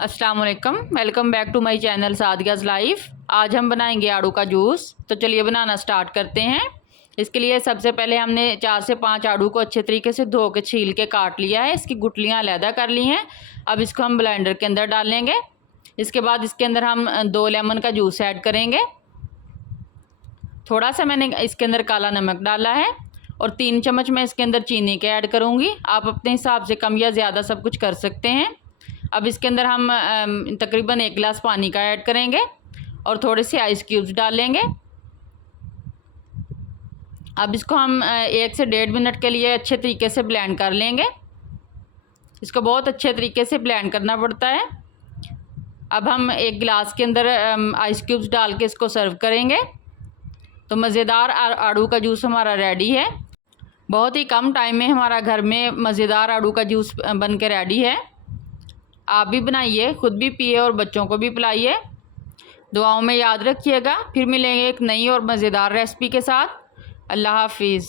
अस्सलाम वालेकुम, welcome back to my channel Sadia's life. आज हम बनाएंगे आड़ू का जूस। तो चलिए बनाना स्टार्ट करते हैं। इसके लिए सबसे पहले हमने 4 से 5 आड़ू को अच्छे तरीके से धो के छील के काट लिया है। इसकी गुठलियाँ अलहदा कर ली हैं। अब इसको हम ब्लेंडर के अंदर डाल लेंगे। इसके बाद इसके अंदर हम 2 लेमन का जूस ऐड करेंगे। थोड़ा सा मैंने इसके अंदर काला नमक डाला है और 3 चम्मच मैं इसके अंदर चीनी के ऐड करूँगी। आप अपने हिसाब से कम या ज़्यादा सब कुछ कर सकते हैं। अब इसके अंदर हम तकरीबन 1 गिलास पानी का ऐड करेंगे और थोड़े से आइस क्यूब्स डाल लेंगे। अब इसको हम 1 से 1.5 मिनट के लिए अच्छे तरीके से ब्लेंड कर लेंगे। इसको बहुत अच्छे तरीके से ब्लेंड करना पड़ता है। अब हम 1 गिलास के अंदर आइस क्यूब्स डाल के इसको सर्व करेंगे। तो मज़ेदार आड़ू का जूस हमारा रेडी है। बहुत ही कम टाइम में हमारा घर में मज़ेदार आड़ू का जूस बन के रेडी है। आप भी बनाइए, ख़ुद भी पिए और बच्चों को भी पिलाइए। दुआओं में याद रखिएगा। फिर मिलेंगे एक नई और मज़ेदार रेसिपी के साथ। अल्लाह हाफिज़।